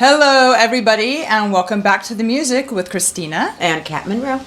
Hello, everybody, and welcome back to the music with Christina and Kat Monroe.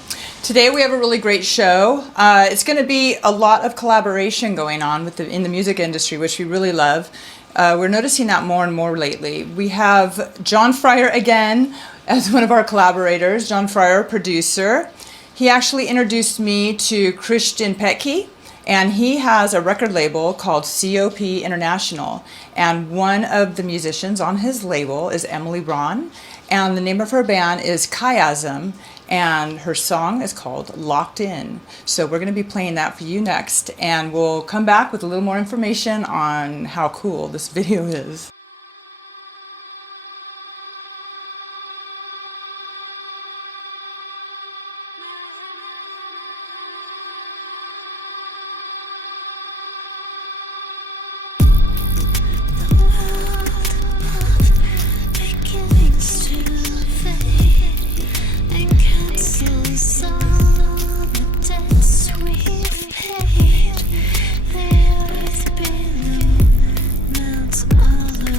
Today we have a really great show. It's going to be a lot of collaboration going on in the music industry, which we really love. We're noticing that more and more lately. We have John Fryer again as one of our collaborators. John Fryer, producer. He actually introduced me to Christian Petke, and he has a record label called COP International. And one of the musicians on his label is Emily Braun, and the name of her band is Chiasm, and her song is called Locked In. So we're going to be playing that for you next, and we'll come back with a little more information on how cool this video is. All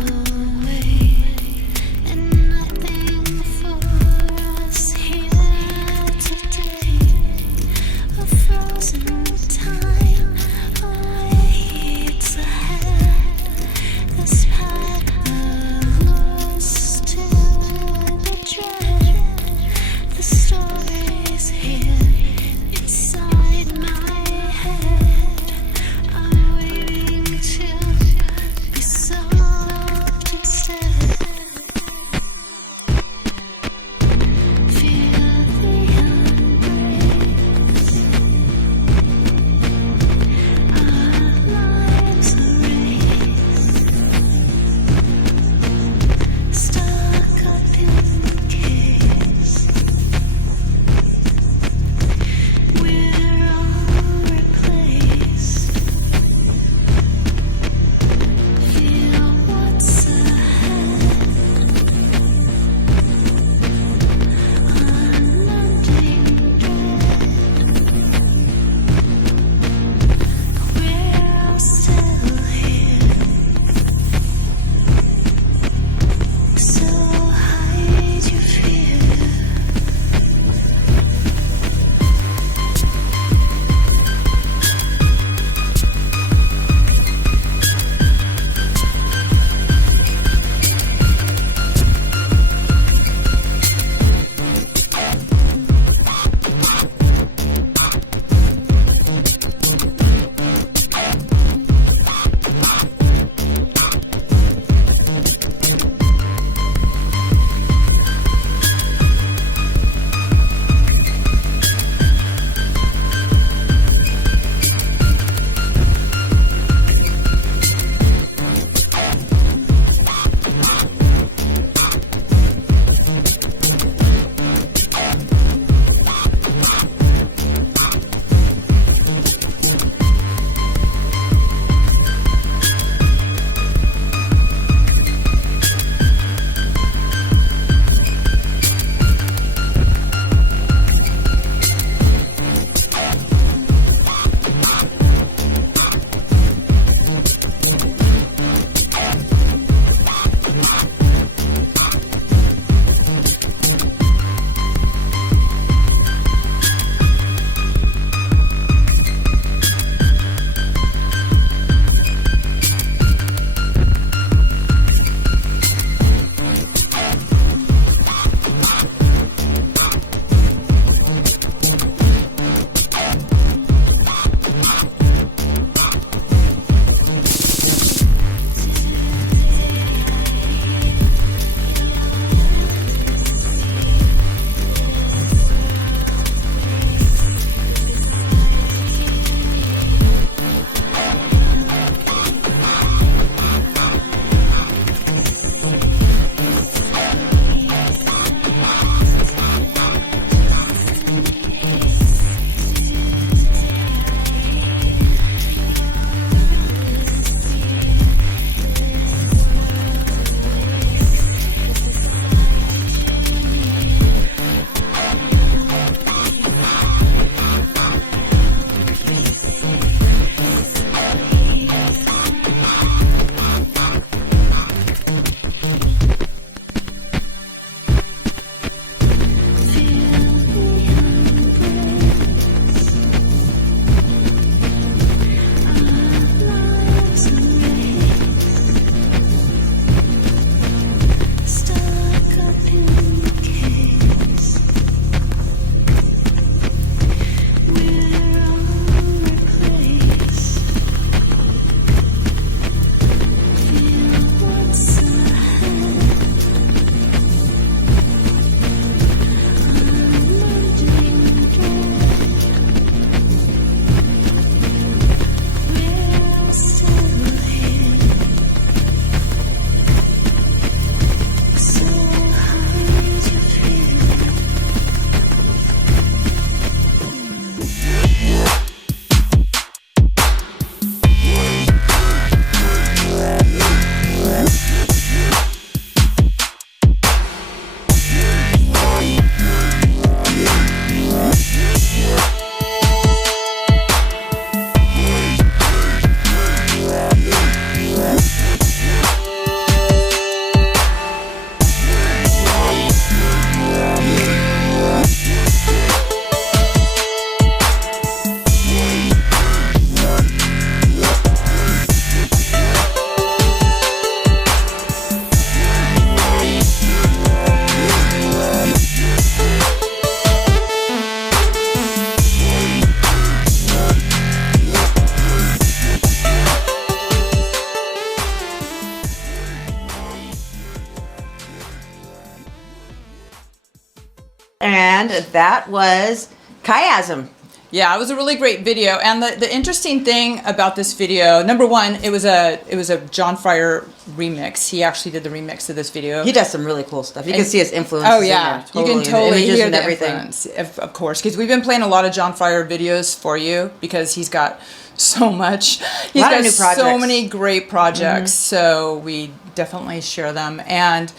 that was Chiasm. Yeah, it was a really great video. And the interesting thing about this video, number one, it was a John Fryer remix. He actually did the remix of this video. He does some really cool stuff. You can see his influence. Oh yeah, totally, you can totally hear the everything. influence, of course, because we've been playing a lot of John Fryer videos for you because he's got so much. He's got so many great projects, so we definitely share them. And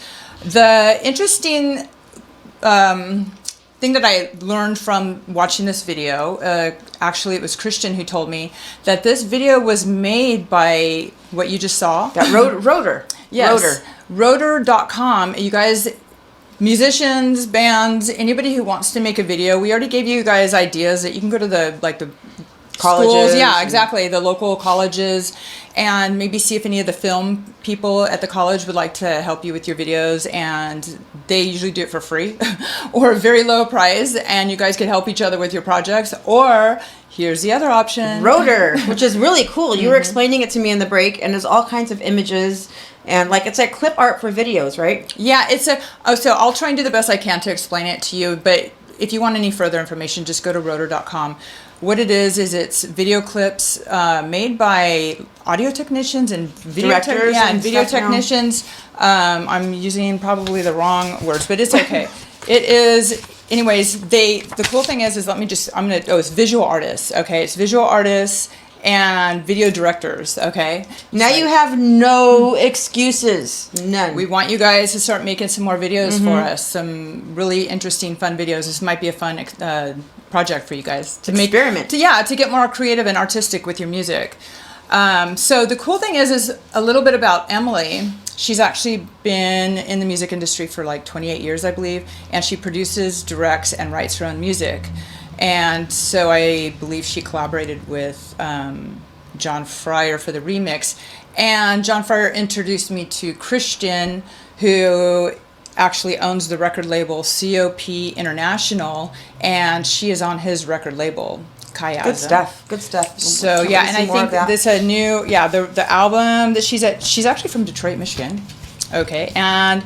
the interesting thing that I learned from watching this video, actually it was Christian who told me that this video was made by what you just saw. That Rotor. Yes. Rotor.com. You guys, musicians, bands, anybody who wants to make a video, we already gave you guys ideas that you can go to the colleges. Schools, yeah, exactly. The local colleges, and maybe see if any of the film people at the college would like to help you with your videos. And they usually do it for free or a very low price. And you guys could help each other with your projects. Or here's the other option, Rotor, which is really cool. You were explaining it to me in the break, and there's all kinds of images. And it's like clip art for videos, right? Yeah, so I'll try and do the best I can to explain it to you. But if you want any further information, just go to rotor.com. What it is it's video clips made by audio technicians and video technicians. I'm using probably the wrong words, but it's okay. It is, anyways, the cool thing is it's visual artists, okay? It's visual artists and video directors, okay? Now you have no excuses. None. We want you guys to start making some more videos for us. Some really interesting, fun videos. This might be a fun project for you guys to experiment. To get more creative and artistic with your music. So the cool thing is a little bit about Emily. She's actually been in the music industry for 28 years, I believe, and she produces, directs, and writes her own music. And so I believe she collaborated with John Fryer for the remix. And John Fryer introduced me to Christian, who actually owns the record label COP International, and she is on his record label, Chiasm. Good stuff. So yeah, and I think this a new, the album that she's actually from Detroit, Michigan. Okay, and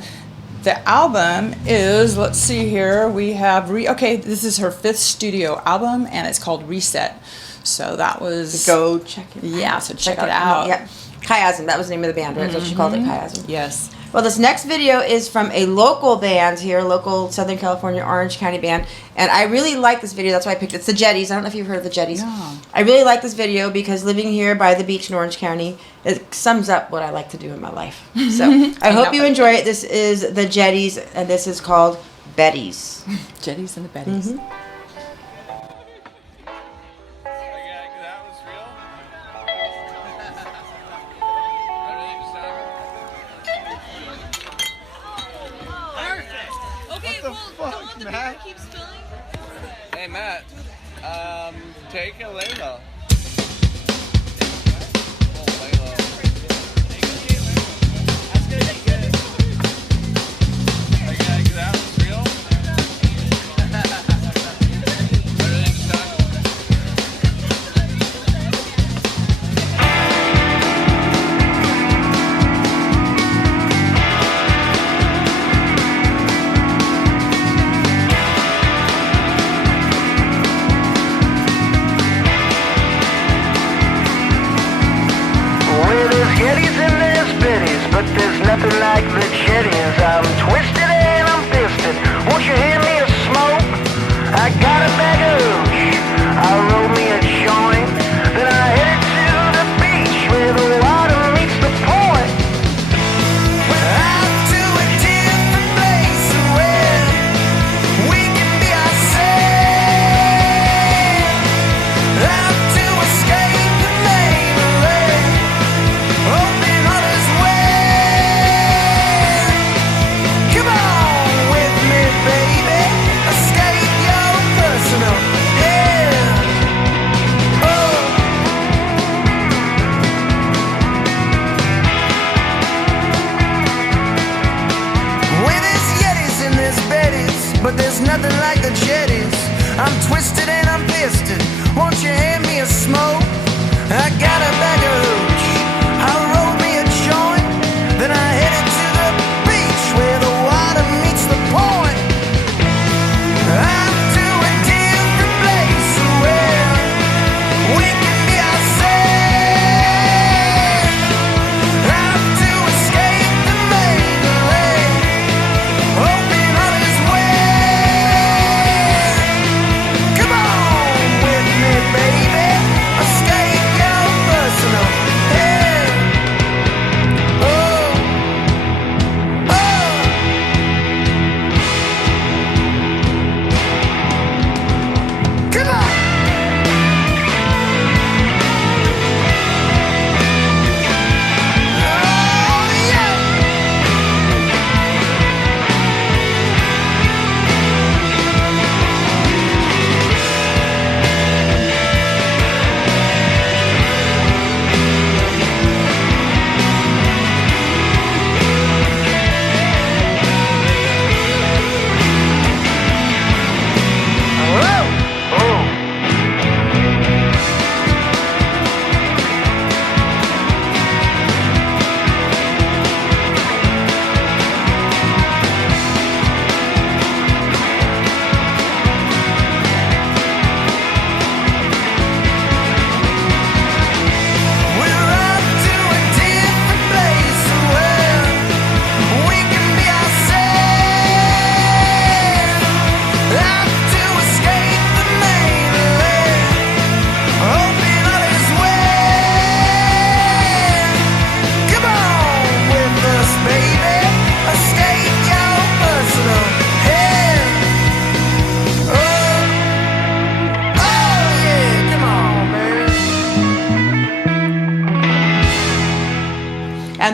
the album is, let's see here, we have, this is her 5th studio album, and it's called Reset. So that was... Go check it out. Yeah, so check it out. Yeah. Chiasm, that was the name of the band, right? So she called it Chiasm. Yes. Well, this next video is from a local band here, local Southern California, Orange County band. And I really like this video. That's why I picked it. It's the Jetties. I don't know if you've heard of the Jetties. No. I really like this video because living here by the beach in Orange County, it sums up what I like to do in my life. So I hope you enjoy it. This is the Jetties, and this is called Betties. Jetties and the Betties. Matt? Keep spilling? Hey, Matt. Take a Layla. Oh, Layla. That's gonna be good. That was real? Everything's done. But there's nothing like the Jetties. I'm twisted and I'm fisted. Won't you hand me a smoke? I got a bag of hooch. I rolled me a joint. Then I headed to the beach where the water meets the point. Out to a different place where we can be ourselves. Out to escape the mainland. Open others' way. But there's nothing like the Jetties. I'm twisted and I'm fisted. Won't you hand me a smoke? I got a bag of hooch. I rolled me a joint. Then I headed to the beach where the water meets the point. I'm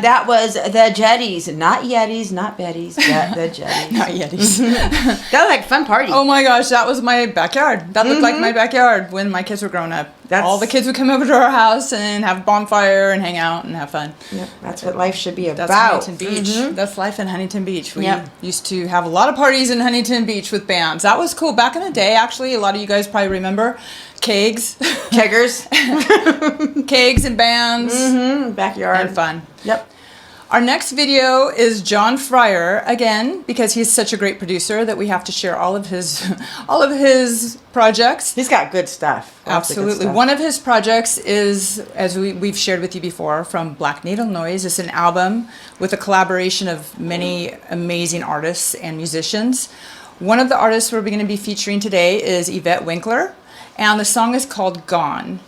And that was the Jetties, not Yetis, not Betties, the Jetties. Not Yetis. That was like a fun party. Oh my gosh, that was my backyard. That looked like my backyard when my kids were growing up. All the kids would come over to our house and have a bonfire and hang out and have fun. Yep, that's what life should be about. That's Huntington Beach. That's life in Huntington Beach. We used to have a lot of parties in Huntington Beach with bands. That was cool. Back in the day, actually, a lot of you guys probably remember kegs. Keggers. Kegs and bands. Backyard. And fun. Yep. Our next video is John Fryer, again, because he's such a great producer that we have to share all of his projects. He's got good stuff. Lots of good Absolutely. stuff. One of his projects is, as we've shared with you before, from Black Needle Noise. It's an album with a collaboration of many amazing artists and musicians. One of the artists we're going to be featuring today is Yvette Winkler, and the song is called Gone.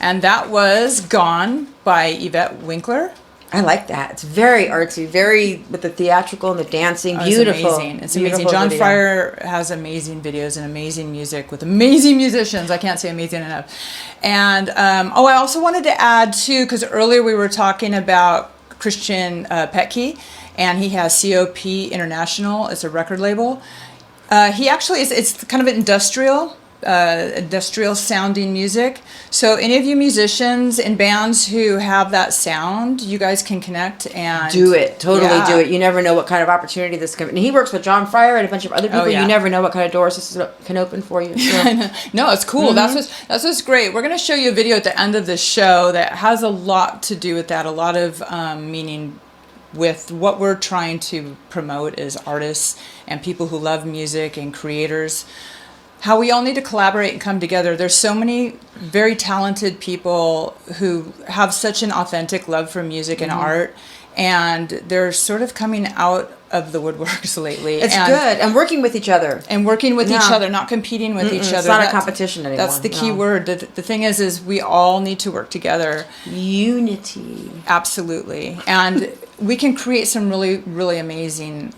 And that was Gone by Yvette Winkler. I like that. It's very artsy, very with the theatrical and the dancing. Oh, Beautiful. It's amazing. It's amazing. Beautiful John video. Fryer has amazing videos and amazing music with amazing musicians. I can't say amazing enough. And I also wanted to add too, because earlier we were talking about Christian Petke, and he has COP International. It's a record label. He actually it's kind of industrial sounding music. So any of you musicians in bands who have that sound, you guys can connect and do it. Totally Yeah. do it. You never know what kind of opportunity this can. And he works with John Fryer and a bunch of other people. yeah. You never know what kind of doors this can open for you. So. No, it's cool. That's what's great. We're going to show you a video at the end of the show that has a lot to do with that. A lot of meaning with what we're trying to promote as artists and people who love music and creators. How we all need to collaborate and come together. There's so many very talented people who have such an authentic love for music and art, and they're sort of coming out of the woodworks lately. It's good. And working with each other. And working with each Yeah. other, not competing with each other. It's not a That's- competition anymore. That's the key No. word. The thing is we all need to work together. Unity. Absolutely. And we can create some really, really amazing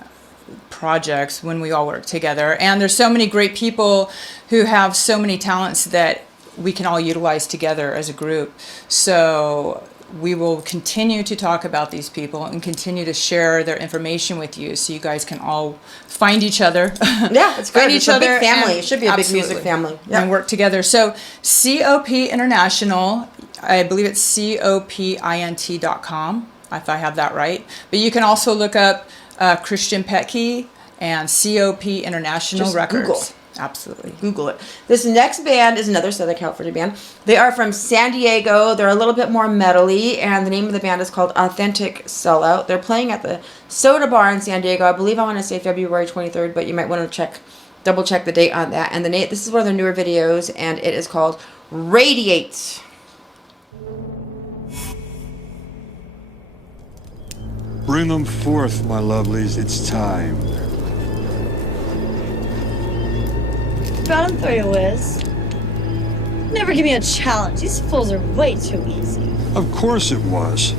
projects when we all work together. And there's so many great people who have so many talents that we can all utilize together as a group. So we will continue to talk about these people and continue to share their information with you so you guys can all find each other. Yeah, it's good. Find It's each a big other family. and- It should be a big Absolutely. music family. And work together. So COP International, I believe it's COPINT.com, if I have that right. But you can also look up Christian Petke and COP International Just Records. Google. Absolutely. Google it. This next band is another Southern California band. They are from San Diego. They're a little bit more metally, and the name of the band is called Authentic Sellout. They're playing at the Soda Bar in San Diego. I believe I want to say February 23rd, but you might want to double check the date on that. And this is one of their newer videos, and it is called Radiate. Bring them forth, my lovelies. It's time. Got him through you, Wiz. Never give me a challenge. These fools are way too easy. Of course it was.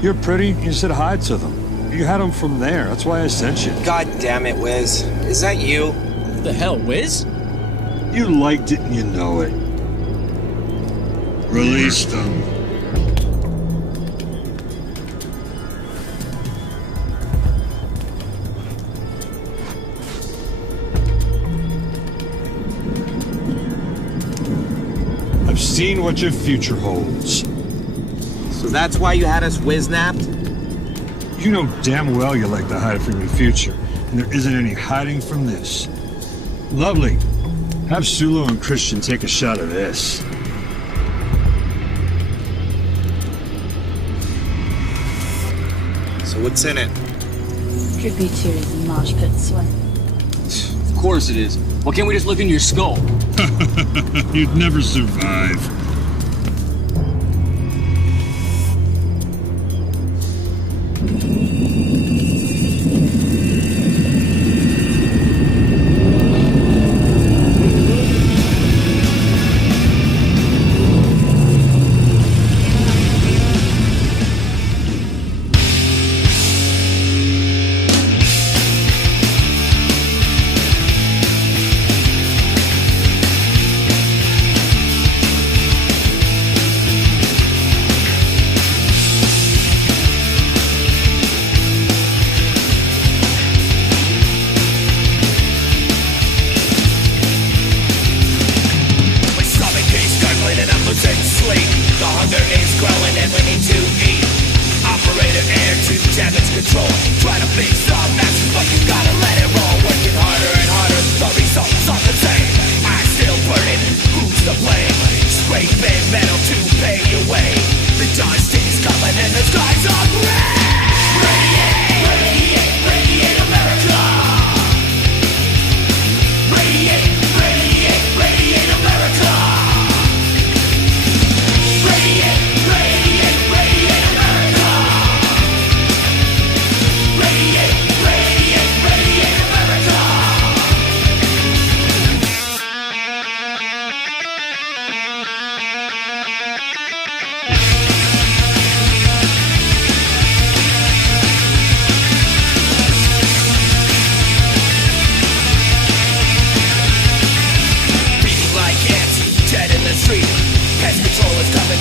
You're pretty. You said hi to them. You had them from there. That's why I sent you. God damn it, Wiz. Is that you? What the hell, Wiz? You liked it and you know it. Release them. I've seen what your future holds. So that's why you had us Wiz-napped? You know damn well you like to hide from your future, and there isn't any hiding from this. Lovely. Have Sulu and Christian take a shot of this. So what's in it? Could be tears and mosh pit swim. Of course it is. Why can't we just look into your skull? You'd never survive.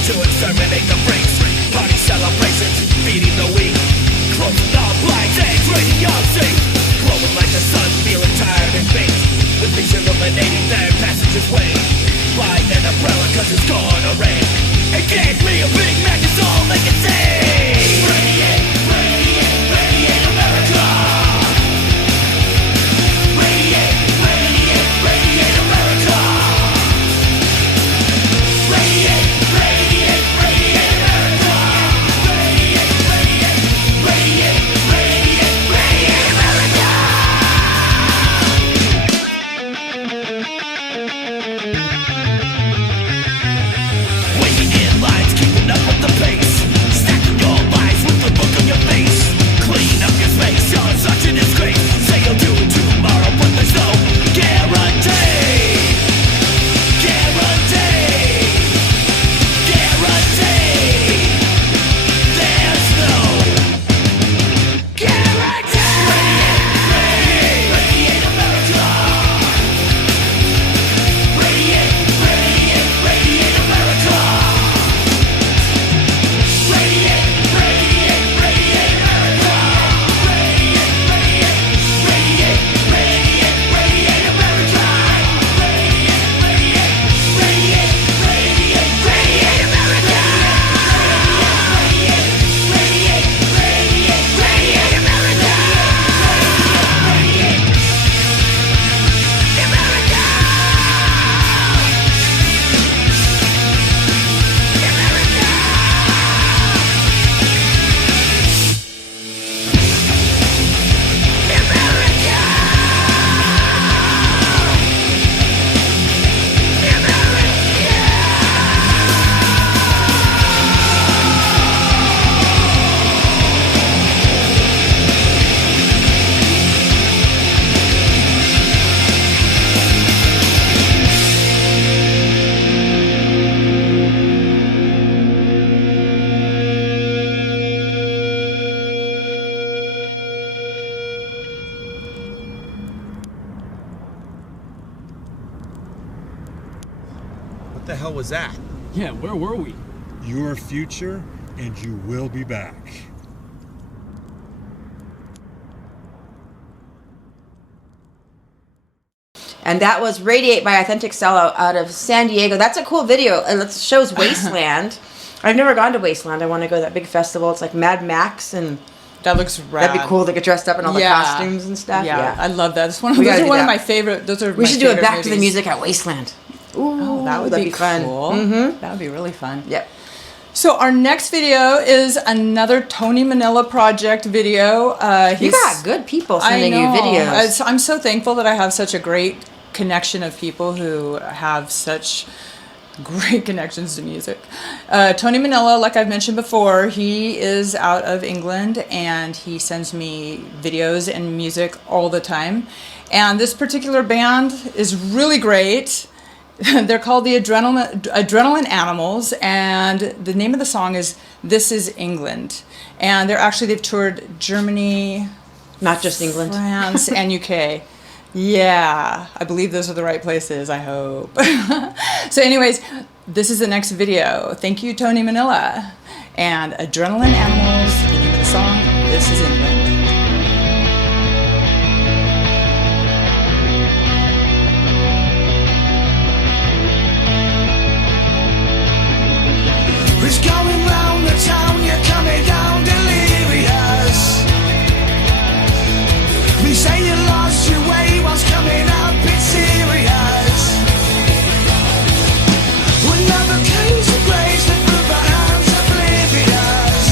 to exterminate the freaks. Party celebrations, feeding the weak. Closing all blinds and trading your seat. Glowing like the sun, feeling tired and faint. With these illuminating their passages way. Light an umbrella cause it's gonna rain. And gave me a Big Mac, it's all they can say. Radiate, radiate, radiate America. Radiate, radiate, radiate America. Radiate, radiate, radiate America. Radiate, radiate, radiate, radiate, radiate America. Waiting in lines, keeping up with the pace. Stacking your lies with the look on your face. Clean up your space, you're such a disgrace. Say you'll do it tomorrow, but there's no guarantee. Guarantee. Guarantee. There's no guarantee. Radiate, radiate America. Radiate, radiate, radiate America. Radiate, radiate, radiate America. Radiate, radiate, radiate, radiate, radiate America. Radiate, radiate, radiate, radiate, radiate America. Radiate, radiate, radiate, radiate America. Radiate, America. What the hell was that? Yeah, where were we? Your future, and you will be back. And that was Radiate by Authentic Sellout out of San Diego. That's a cool video. It shows Wasteland. I've never gone to Wasteland. I want to go to that big festival. It's like Mad Max, and That looks rad. that'd be cool to get dressed up in all the Yeah. costumes and stuff. Yeah, I love that. It's one of, We those gotta are do one of that. my favorite. Those are We my should do it favorite back to the movies. music at Wasteland. Ooh, Oh, that would that'd be fun. cool. Mm-hmm. That would be really fun. Yep. So our next video is another Tony Manila project video. You got good people sending you videos. I'm so thankful that I have such a great connection of people who have such great connections to music. Tony Manila, like I've mentioned before, he is out of England and he sends me videos and music all the time. And this particular band is really great. They're called the Adrenaline Animals, and the name of the song is This Is England. And they've toured Germany, Not just England. France, and UK. Yeah, I believe those are the right places, I hope. So anyways, this is the next video. Thank you, Tony Manila. And Adrenaline Animals, the name of the song, This Is England. It's going round the town, you're coming down delirious. We say you lost your way, what's coming up, it's serious. Another case of grace that through our hands oblivious.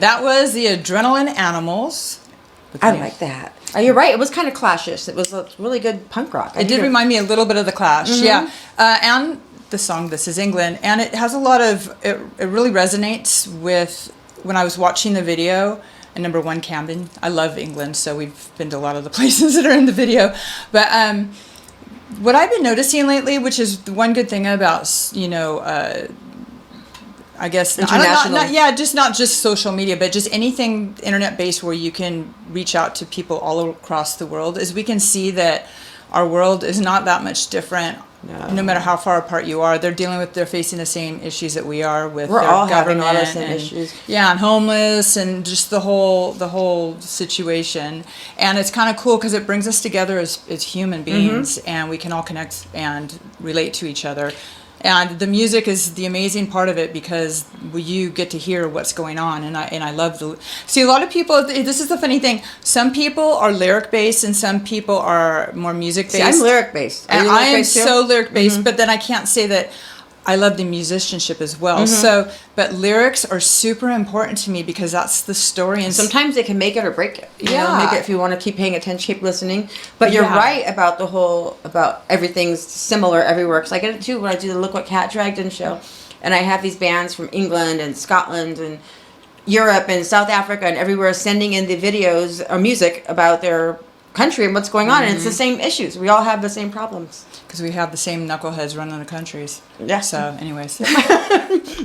And that was the Adrenaline Animals. I like that. You're right. It was kind of Clash-ish. It was a really good punk rock. It did remind me a little bit of the Clash, yeah. And the song "This Is England," and it has a lot of. It really resonates with when I was watching the video. And number one, Camden. I love England, so we've been to a lot of the places that are in the video. But what I've been noticing lately, which is the one good thing about, you know, I guess international. Not just social media, but just anything internet based where you can reach out to people all across the world, is we can see that our world is not that much different. No matter how far apart you are, they're facing the same issues that we are with. We're their all having all the government same and- issues. Yeah, and homeless and just the whole situation. And it's kind of cool because it brings us together as human beings, and we can all connect and relate to each other. And the music is the amazing part of it because you get to hear what's going on, and I love see a lot of people. This is the funny thing. Some people are lyric based, and some people are more music based. See, I'm lyric based. And I am so lyric based, but then I can't say that I love the musicianship as well. So, but lyrics are super important to me because that's the story. And Sometimes they can make it or break it. You know, Yeah. make it if you want to keep paying attention, keep listening. But you're Yeah. right about about everything's similar everywhere. Because I get it too when I do the Look What Cat Dragged In show. And I have these bands from England and Scotland and Europe and South Africa and everywhere sending in the videos or music about their country and what's going on. And it's the same issues. We all have the same problems. because we have the same knuckleheads running the countries. Yeah. So, anyways,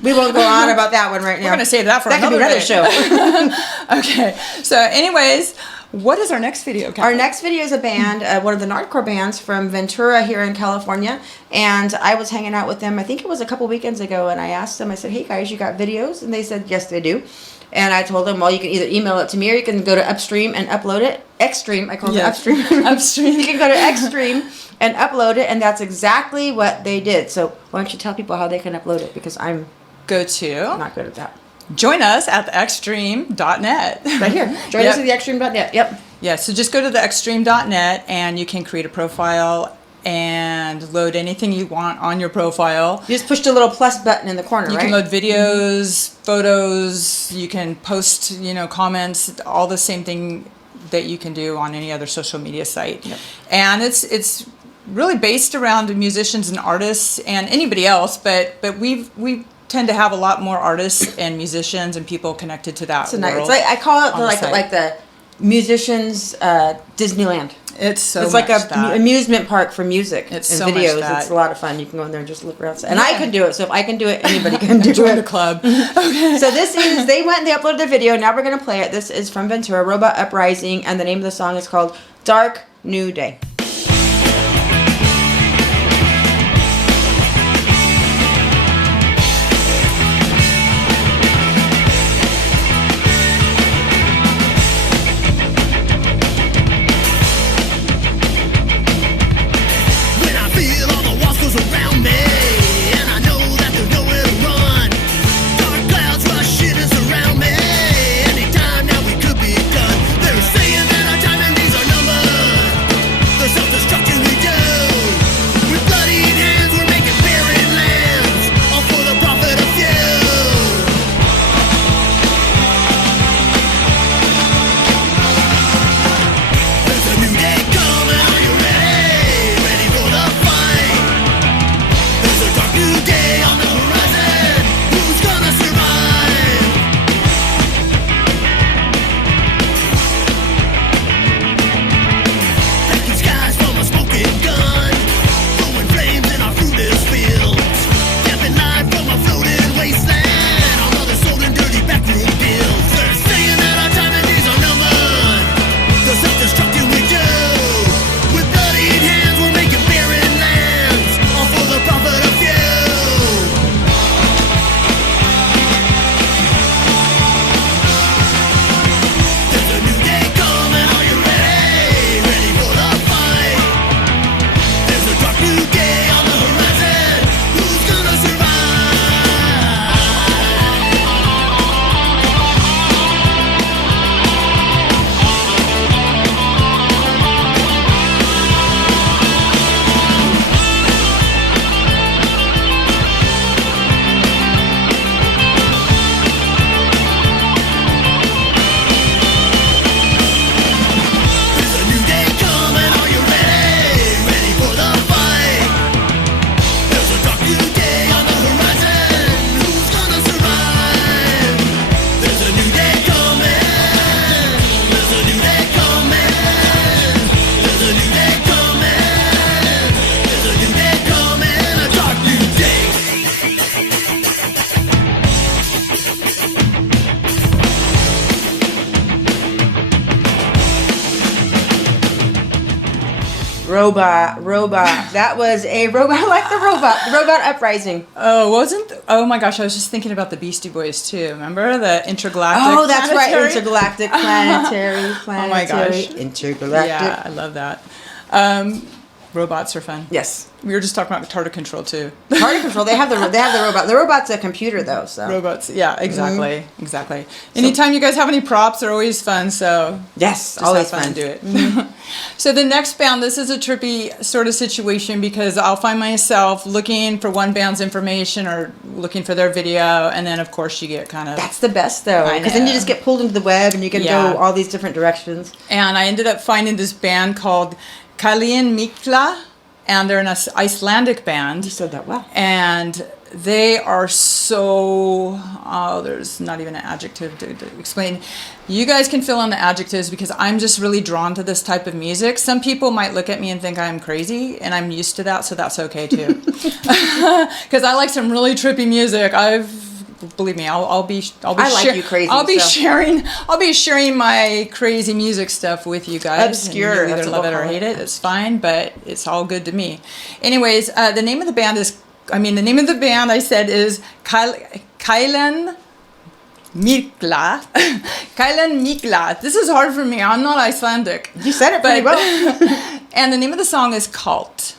We won't go on about that one right now. we're gonna save that for That could be another another day. show. Okay. So, anyways, what is our next video? Kat? Our next video is a band, one of the Nardcore bands from Ventura here in California. And I was hanging out with them, I think it was a couple weekends ago, and I asked them, I said, hey guys, you got videos? And they said, yes, they do. And I told them, well, you can either email it to me or you can go to Upstream and upload it. Xstream, I call it Upstream. Upstream. You can go to Xstream and upload it, and that's exactly what they did. So why don't you tell people how they can upload it, because I'm Go to not good at that. join us at the xstream.net. Right here. Join Yep. us at the Xstream.net. Yep. Yeah, so just go to the xstream.net and you can create a profile and load anything you want on your profile. You just push the little plus button in the corner, You right? can load videos, photos, you can post, comments, all the same thing that you can do on any other social media site. Yep. And it's really based around musicians and artists and anybody else, but we tend to have a lot more artists and musicians and people connected to that It's a nice. world. It's like, I call it on the site. like the musicians Disneyland. It's so It's like much that. amusement park for music It's and so much videos. that. It's a lot of fun. You can go in there and just look around. And I Yeah. can do it. So if I can do it, anybody can do Join it. the club. Okay. So they went and they uploaded their video. Now we're going to play it. This is from Ventura, Robot Uprising, and the name of the song is called Dark New Day. When I feel all the walls close around me, and I know that there's nowhere to run. Dark clouds rush in and surround me. Anytime now we could be done. They're saying that our time and days are numbered. They're Robot. That was a robot like the robot Uprising. Oh my gosh, I was just thinking about the Beastie Boys too. Remember the intergalactic? Oh, that's planetary? right. Intergalactic, planetary. Oh my gosh. Intergalactic. Yeah, I love that. Robots are fun. Yes. We were just talking about target control too. Target control. They have the robot. The robot's a computer though. So Robots. Yeah, exactly. Exactly. Anytime you guys have any props, they're always fun. So yes, just always have fun fun. to do it. So the next band, this is a trippy sort of situation because I'll find myself looking for one band's information or looking for their video, and then of course you get kind of. That's the best though, I because then you know. just get pulled into the web and you can go all these different directions. And I ended up finding this band called Kylian Mikla, and they're an Icelandic band. You said that well. And they are so, there's not even an adjective to explain. You guys can fill in the adjectives because I'm just really drawn to this type of music. Some people might look at me and think I'm crazy, and I'm used to that, so that's okay too. Because I like some really trippy music. Believe me, I'll be like you crazy, I'll be so. sharing my crazy music stuff with you guys. Obscure, And you that's either what love it we'll or call hate it. it. It's fine, but it's all good to me. Anyways, the name of the band I said is Kaelan Mikla. Kaelan Mikla. This is hard for me. I'm not Icelandic. You said it pretty well. And the name of the song is Kalt.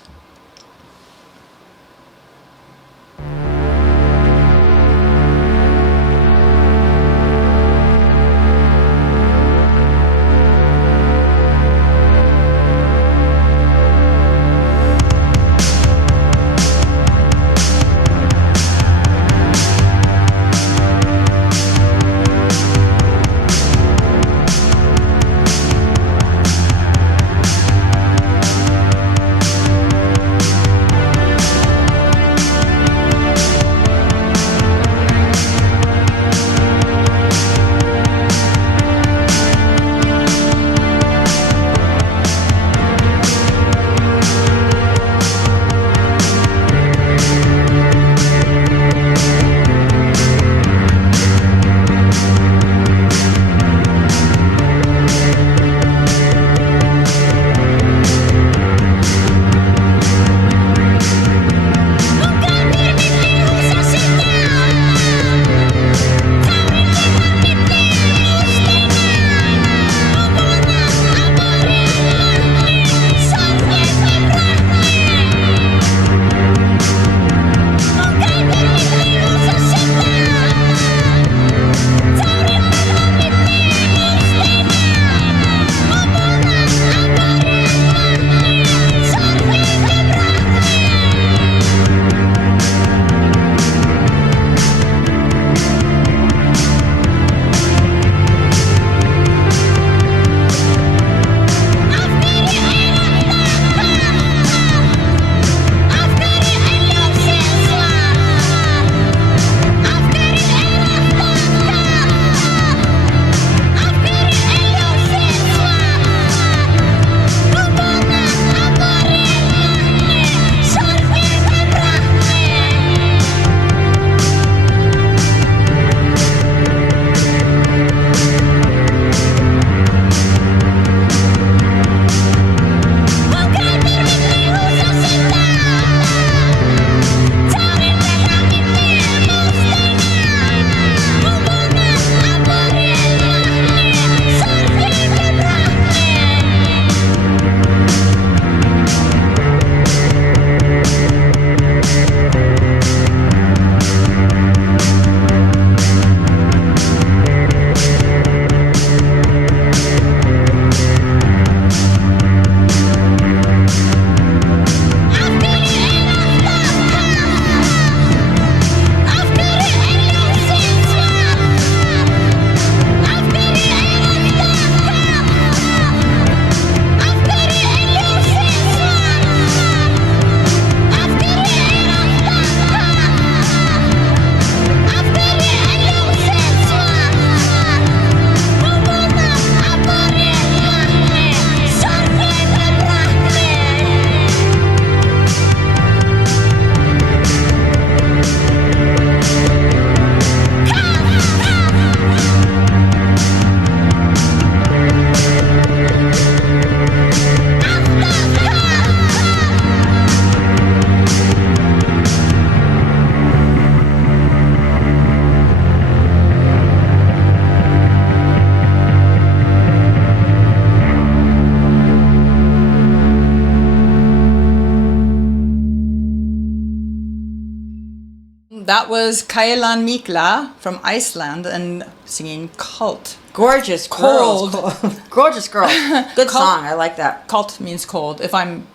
that was Kaelan Mikla from Iceland and singing Kalt. Gorgeous Cold. girls. Gorgeous girl. Good song. I like that. Kalt means cold, if I'm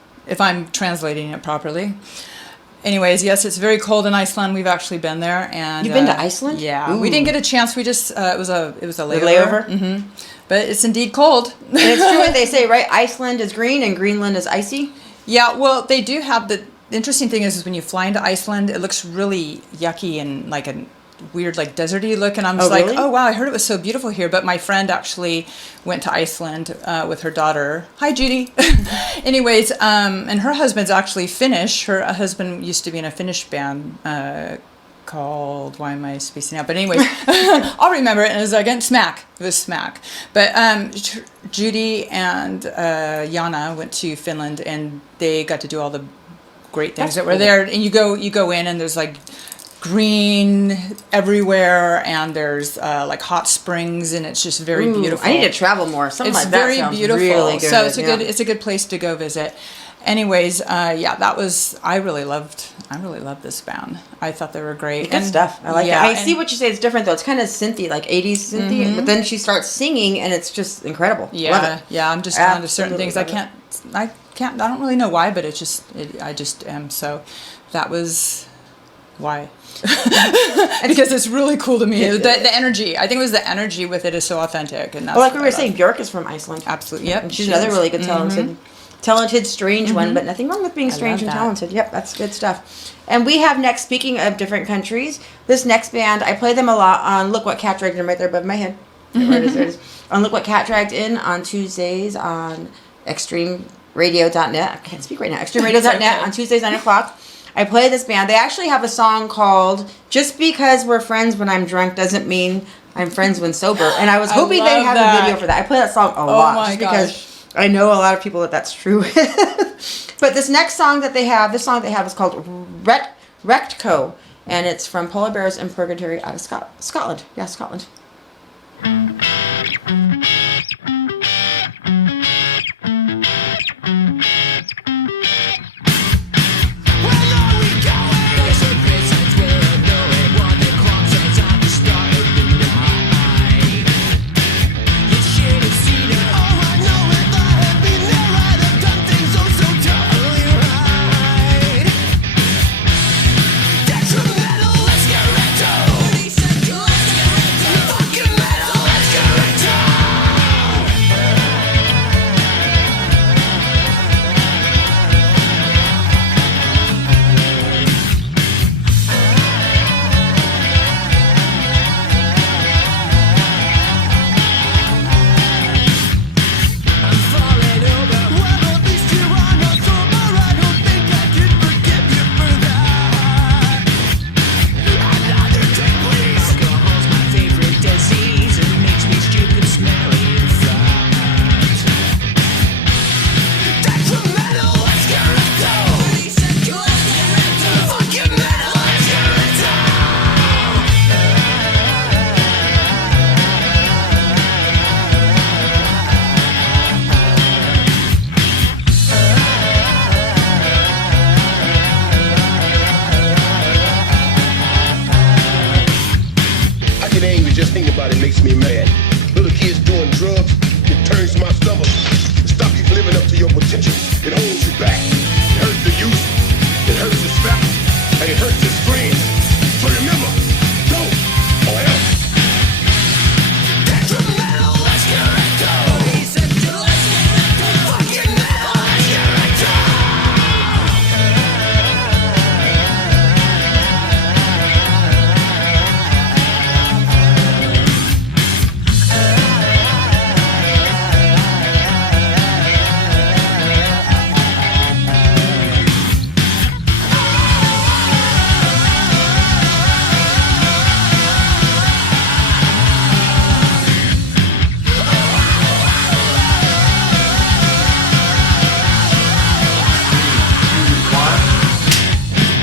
translating it properly. Anyways, yes, it's very cold in Iceland. We've actually been there, and You've been to Iceland? Yeah, Ooh. we didn't get a chance. We just it was a layover. layover? Mm-hmm. But it's indeed cold. And it's true what they say, right? Iceland is green and Greenland is icy. Yeah, well, they do have the interesting thing is when you fly into Iceland, it looks really yucky and like a weird, like deserty look. And I'm just like, really? oh wow, I heard it was so beautiful here. But my friend actually went to Iceland with her daughter. Hi, Judy. Anyways, and her husband's actually Finnish. Her husband used to be in a Finnish band called, why am I spacing out? But anyways, I'll remember it in a second. Smack. It was Smack. But Judy and Jana went to Finland, and they got to do all the great things that were there. And you go in, and there's like green everywhere, and there's like hot springs, and it's just very beautiful. I need to travel more. Something It's like that very sounds beautiful. really good. So it's a good place to go visit. Anyways, I really loved this band. I thought they were great. Good stuff. I like it. I see what you say. It's different though. It's kind of synthy, like 80s synthy. But then she starts singing, and it's just incredible. Love it. Yeah. I'm just drawn to certain things. I don't really know why, but I just am. So that was why. Because it's really cool to me. The energy. I think it was the energy with it is so authentic. And that's like we were saying, Björk is from Iceland. Absolutely. Yep. And she's another really good talented, strange one, but nothing wrong with being strange and talented. Yep, that's good stuff. And we have next, speaking of different countries, this next band, I play them a lot on Look What Kat Dragged In right there above my head. There it is. On Look What Kat Dragged In on Tuesdays on extremeradio.net. I can't speak right now. Extremeradio.net on Tuesdays, 9 o'clock. I play this band. They actually have a song called Just Because We're Friends When I'm Drunk Doesn't Mean I'm Friends When Sober. And I was hoping they'd have a video for that. I play that song a lot just because I know a lot of people that's true. But this next song that they have, is called Rekto, and it's from Polar Bears and Purgatory out of Scotland. Yeah, Scotland.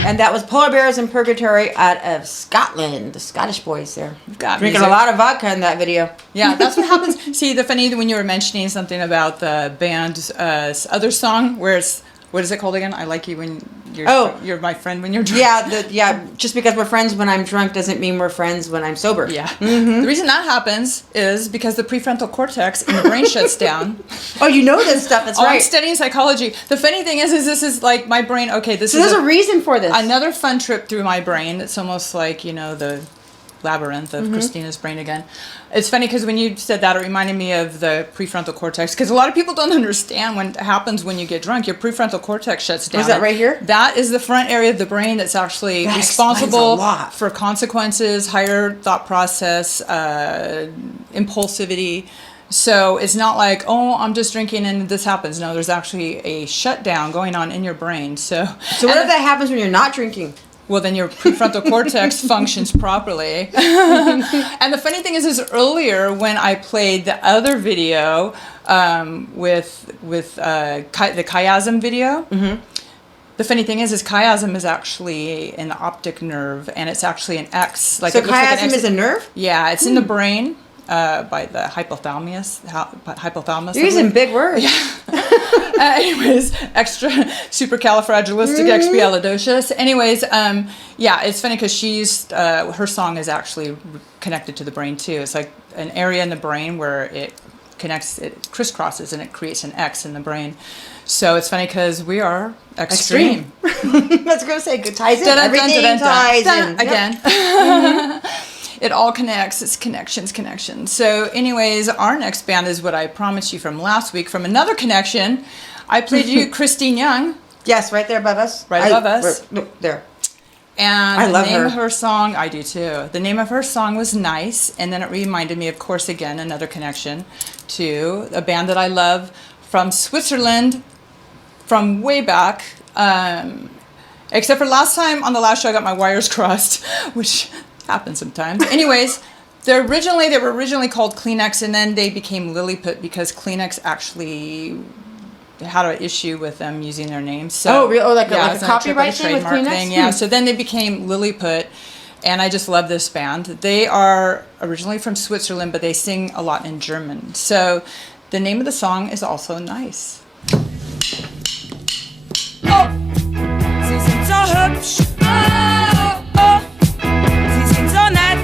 And that was Polar Bears and Purgatory out of Scotland. The Scottish boys there. Drinking a lot of vodka in that video. Yeah, that's what happens. See, the funny when you were mentioning something about the band's other song, where it's What is it called again? I like you when you're you're my friend when you're drunk. Yeah, just because we're friends when I'm drunk doesn't mean we're friends when I'm sober. Yeah. The reason that happens is because the prefrontal cortex in the brain shuts down. Oh, you know this stuff. That's right. I'm studying psychology. The funny thing is this is like my brain. Okay, this So is there's a reason for this. another fun trip through my brain. It's almost like, you know, the labyrinth of Christina's brain again. It's funny because when you said that, it reminded me of the prefrontal cortex, because a lot of people don't understand what happens when you get drunk. Your prefrontal cortex shuts down. Is that right here? That is the front area of the brain that's actually That responsible explains a lot. for consequences, higher thought process, impulsivity. So it's not like, oh, I'm just drinking and this happens. No, there's actually a shutdown going on in your brain. So what if that happens when you're not drinking? Well, then your prefrontal cortex functions properly. And the funny thing is earlier when I played the other video with the chiasm video, the funny thing is chiasm is actually an optic nerve, and it's actually an X. Like So it looks like an chiasm X. is a nerve? Yeah, it's in the brain by the hypothalamus. You're using big words. Anyways, extra supercalifragilisticexpialidocious. Anyways, yeah, it's funny because she's her song is actually connected to the brain too. It's like an area in the brain where it connects, it crisscrosses, and it creates an X in the brain. So it's funny because we are extreme. Let's go say good ties in. Everything ties in. Again. It all connects. It's connections. So anyways, our next band is what I promised you from last week, from another connection. I played you Christine Young. Yes, right there above us. Right above us. There. And I love the name her. of her song, I do too. The name of her song was Nice. And then it reminded me, of course, again, another connection to a band that I love from Switzerland from way back. Except for last time on the last show, I got my wires crossed, which happens sometimes. Anyways, they were originally called Kleenex, and then they became Lilliput because Kleenex actually had an issue with them using their name. So like a it's copyright thing with trademark Kleenex? Yeah. So then they became Lilliput, and I just love this band. They are originally from Switzerland, but they sing a lot in German. So the name of the song is also Nice. Oh, sie sind so hübsch. Oh, sie sind so nett.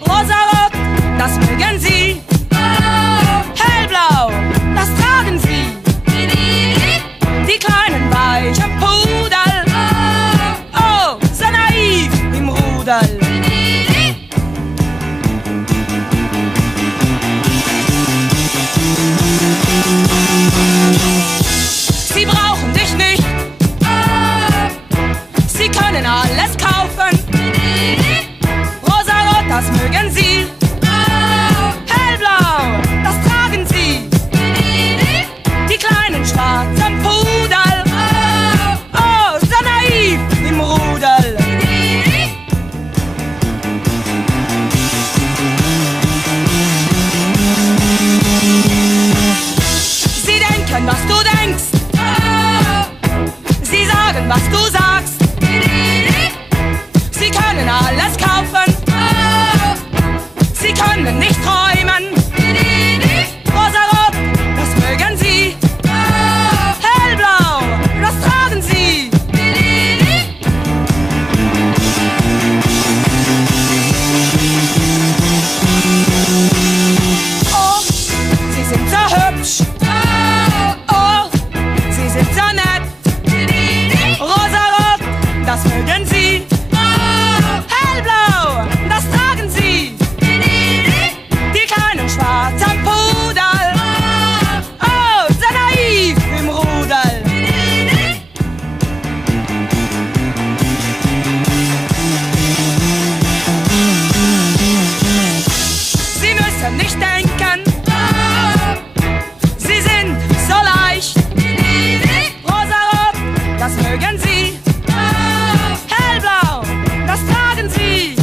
Rosarot, das mögen sie. Hellblau, das tragen sie. Die kleinen weichen Pudel. Oh, so naiv im Rudel. Sie brauchen dich nicht. Sie können alles kaufen. Rosarot, das mögen sie. Hellblau, das tragen sie. Die kleinen schwarzen Pudel. Oh, so naiv im Rudel. Sie denken, was du denkst. Sie sagen, was du sagst. Sie können alles kaufen. Sie können nicht träumen. Rosarot, das mögen sie. Hellblau, das tragen sie. Oh, sie sind so hübsch. Oh, sie sind so nett. Rosarot, das mögen sie. Hellblau, das tragen sie. Die kleinen schwarzen Pudel. Oh, so naiv im Rudel. Sie müssen nicht denken. Sie sind so leicht. Rosarot, das mögen sie. Hellblau, das tragen sie.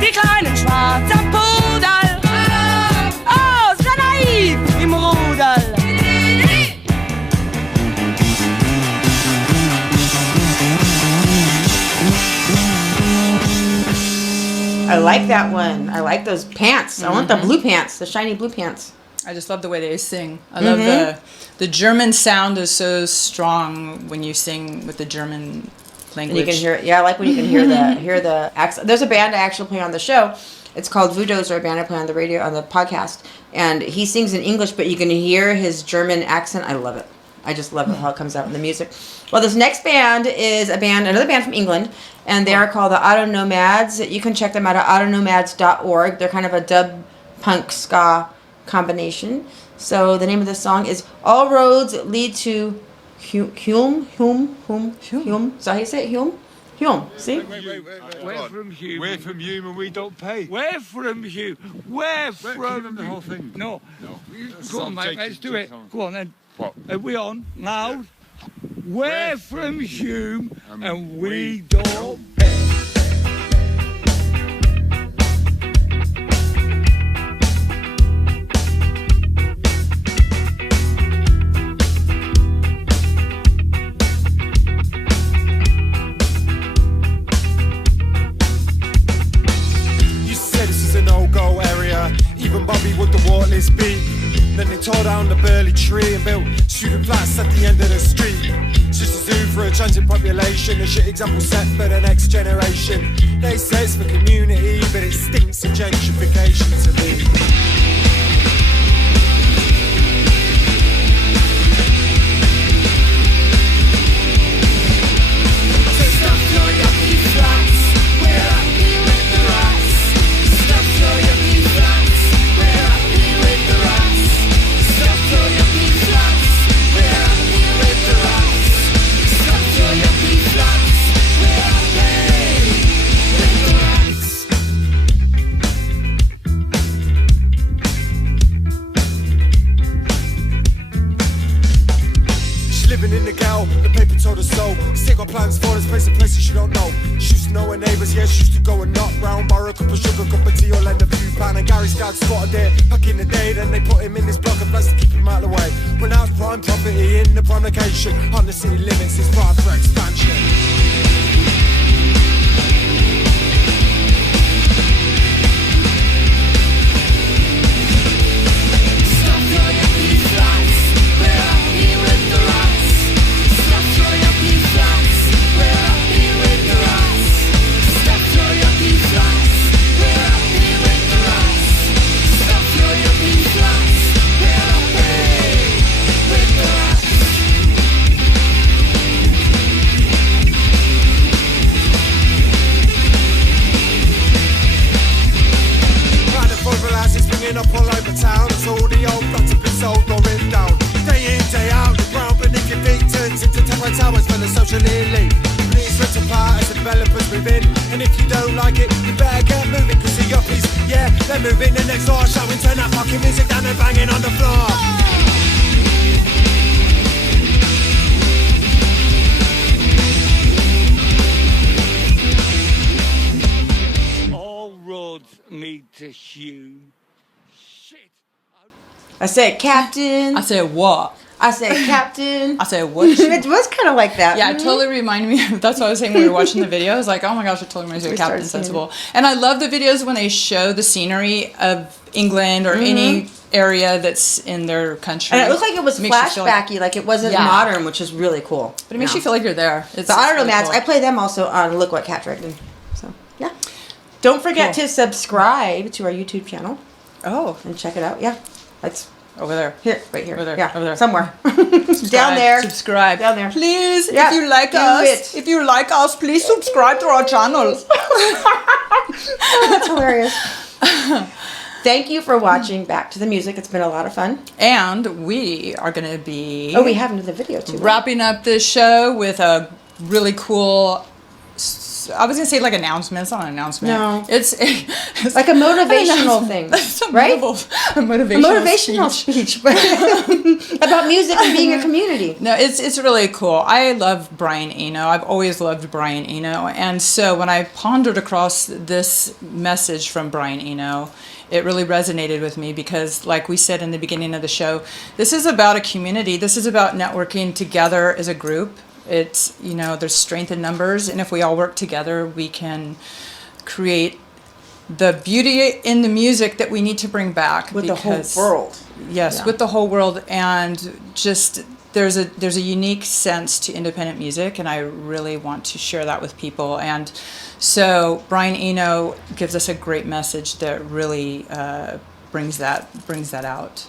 Die kleinen schwarzen Pudel. Oh, so naiv im Rudel. I like that one. I like those pants. I want the blue pants, the shiny blue pants. I just love the way they sing. I love the German sound is so strong when you sing with the German language. And you can hear, I like when you can hear the accent. There's a band I actually play on the show. It's called Voodoozer, a band I play on the radio, on the podcast. And he sings in English, but you can hear his German accent. I love it. I just love how it comes out in the music. Well, this next band is another band from England, and they are called the AUTONOMADS. You can check them out at autonomads.org. They're kind of a dub punk ska combination. So the name of the song is All Roads Lead to HULME. Is that how you say it? HULME? HULME. See? We're from Hume. We're from Hume and we don't pay. We're from Hume. We're from the whole thing. No. Go on, mate. Take Let's it, do take it. it on. Go on then. What? Are we on? Loud. We're from Hume and we don't pay. no-go area. Even Bobby would the wartless beat. Then they tore down the burly tree and built student flats at the end of the street. It's just a zoo for a transient population, a shit example set for the next generation. They say it's for community, but it stinks of gentrification to me. Living in the ghetto, the paper told us so. Still got plans for this place, a places you don't know. She used to know her neighbours, yeah, she used to go and knock round. Borrow a cup of sugar, cup of tea, or lend a few pound. And Gary's dad spotted it back in the day. Then they put him in this block of flats to keep him out of the way. But now it's prime property in the prime location. On the city limits, it's prime for expansion. Up all over town, as all the old flats have been sold or ripped down. Day in, day out, the ground beneath your feet turns into temporary towers for the social elite. Please rent apart as the developers move in, and if you don't like it, you better get moving, cause the yuppies, yeah, they're moving the next door, shouting, turn that fucking music down and banging on the floor. All roads lead to Hume. I said, Captain. I said, what? I said, Captain. I said, what? It was kind of like that. Yeah, it totally reminded me of, that's what I was saying when we were watching the video. I was like, oh my gosh, it totally reminds me of Captain Sensible. And I love the videos when they show the scenery of England or any area that's in their country. And it looked like it was flashbacky, like it wasn't modern, which is really cool. But it makes you feel like you're there. It's I don't know, Mads. Cool. I play them also on Look What Kat Dragged. So, yeah. Don't forget to subscribe to our YouTube channel. Oh. And check it out. Yeah. That's over there. Here, right here. Over there. Yeah, over there. Somewhere. Down there. Subscribe. Down there. Please, yeah, if you like us, please subscribe to our channel. That's hilarious. Thank you for watching Back to the Music. It's been a lot of fun. And we are going to be... Oh, we have another video too. Wrapping up this show with a really cool... I was going to say like announcement. It's not an announcement. No. It's like a motivational thing. Right? A motivational speech. About music and being a community. No, it's really cool. I love Brian Eno. I've always loved Brian Eno. And so when I pondered across this message from Brian Eno, it really resonated with me because, like we said in the beginning of the show, this is about a community. This is about networking together as a group. It's, there's strength in numbers, and if we all work together, we can create the beauty in the music that we need to bring back with the whole world. Yes, Yeah. with the whole world, and just there's a unique sense to independent music, and I really want to share that with people. And so Brian Eno gives us a great message that really brings that out.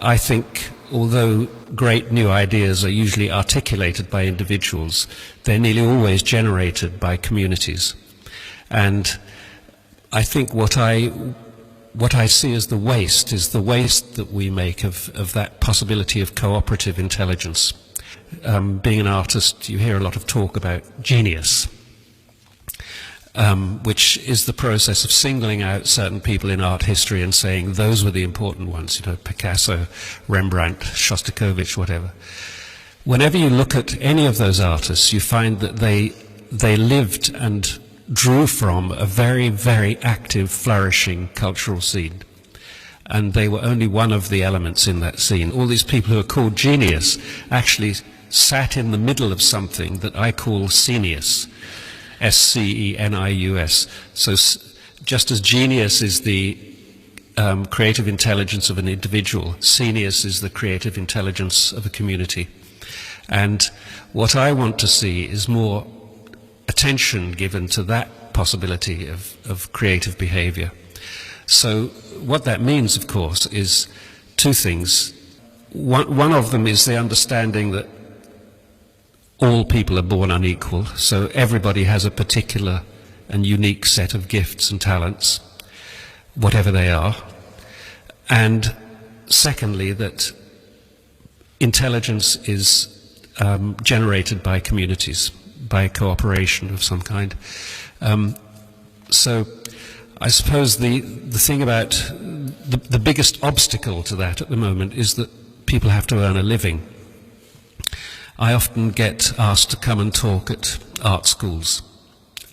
I think although great new ideas are usually articulated by individuals, they're nearly always generated by communities. And I think what I see as the waste is the waste that we make of that possibility of cooperative intelligence. Being an artist, you hear a lot of talk about genius, which is the process of singling out certain people in art history and saying those were the important ones, you know, Picasso, Rembrandt, Shostakovich, whatever. Whenever you look at any of those artists, you find that they lived and drew from a very, very active, flourishing cultural scene. And they were only one of the elements in that scene. All these people who are called genius actually sat in the middle of something that I call scenius. S-C-E-N-I-U-S. So just as genius is the creative intelligence of an individual, scenius is the creative intelligence of a community. And what I want to see is more attention given to that possibility of creative behavior. So what that means, of course, is two things. One of them is the understanding that all people are born unequal, so everybody has a particular and unique set of gifts and talents, whatever they are. And secondly, that intelligence is generated by communities, by cooperation of some kind. So I suppose the thing about the biggest obstacle to that at the moment is that people have to earn a living. I often get asked to come and talk at art schools,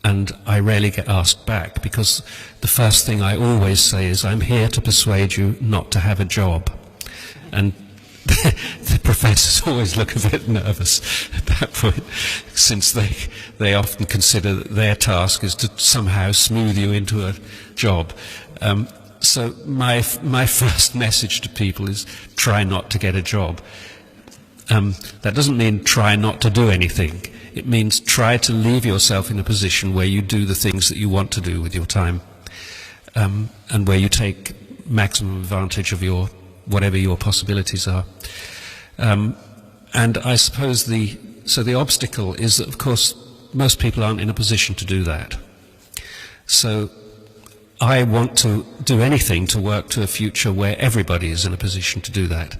and I rarely get asked back, because the first thing I always say is, I'm here to persuade you not to have a job. And the professors always look a bit nervous at that point, since they often consider that their task is to somehow smooth you into a job. So my first message to people is, try not to get a job. That doesn't mean try not to do anything. It means try to leave yourself in a position where you do the things that you want to do with your time, and where you take maximum advantage of whatever your possibilities are. And I suppose the obstacle is that, of course, most people aren't in a position to do that. So I want to do anything to work to a future where everybody is in a position to do that.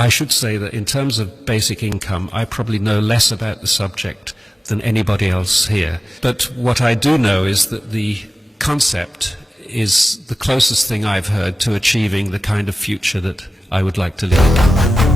I should say that in terms of basic income, I probably know less about the subject than anybody else here. But what I do know is that the concept is the closest thing I've heard to achieving the kind of future that I would like to live in.